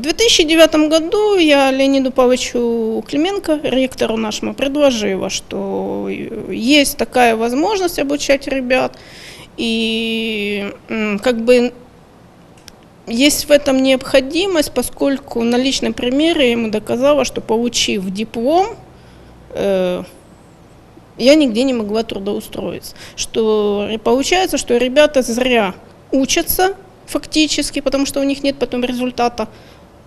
В 2009 году я Леониду Павловичу Клименко, ректору нашему, предложила, что есть такая возможность обучать ребят, и как бы есть в этом необходимость, поскольку на личном примере я ему доказала, что получив диплом, э, я нигде не могла трудоустроиться. Что получается, что ребята зря учатся фактически, потому что у них нет потом результата.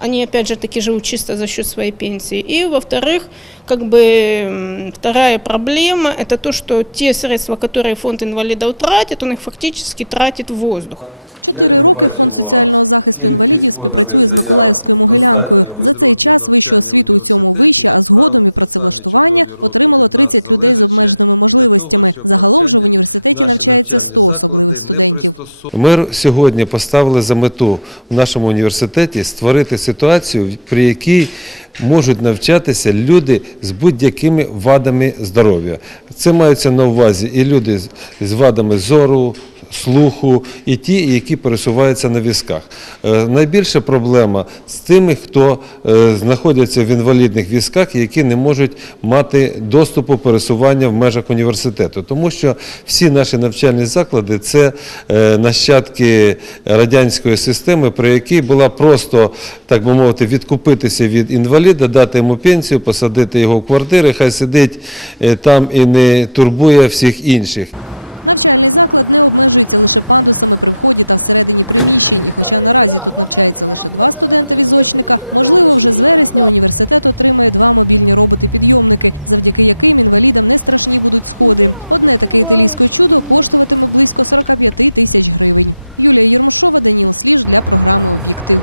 Они, опять же, таки живут чисто за счет своей пенсии. И, во-вторых, как бы м, вторая проблема – это то, что те средства, которые фонд инвалидов тратит, он их фактически тратит в воздух. Чотири роки фонд соціального захисту інвалідів співпрацює з Миколаївською могилянкою. За цей час вищу освіту у цьому вище, а згодом і працевлаштування отримало 30 людей з обмеженими можливостями. Загалом же в університеті навчається 100 особливих студентів. Ми сьогодні поставили за мету в нашому університеті створити ситуацію, при якій можуть навчатися люди з будь-якими вадами здоров'я. Це маються на увазі і люди з- вадами зору, слуху, і ті, які пересуваються на візках. Е, Найбільша проблема з тими, хто е, знаходяться в інвалідних візках, які не можуть мати доступу пересування в межах університету, тому що всі наші навчальні заклади це е, нащадки радянської системи, при якій була просто, так би мовити, відкупитися від інваліда, дати йому пенсію, посадити його в квартири, хай сидить е, там і не турбує всіх інших. Навчальний заклад не обмежується лише пандусами при вході та всередині приміщень. І хоча наразі тут навчається лише два студенти-візочника, можливо, вже з вересня університет отримає два мобільні роботи-підйомники, завдяки яким інвалідам не страшні будуть сходи. Одне таке італійське чудо коштуватиме близько 45 тисяч гривень. Юлія Єрмошова, Даніл Сліж для програми Об'єктив.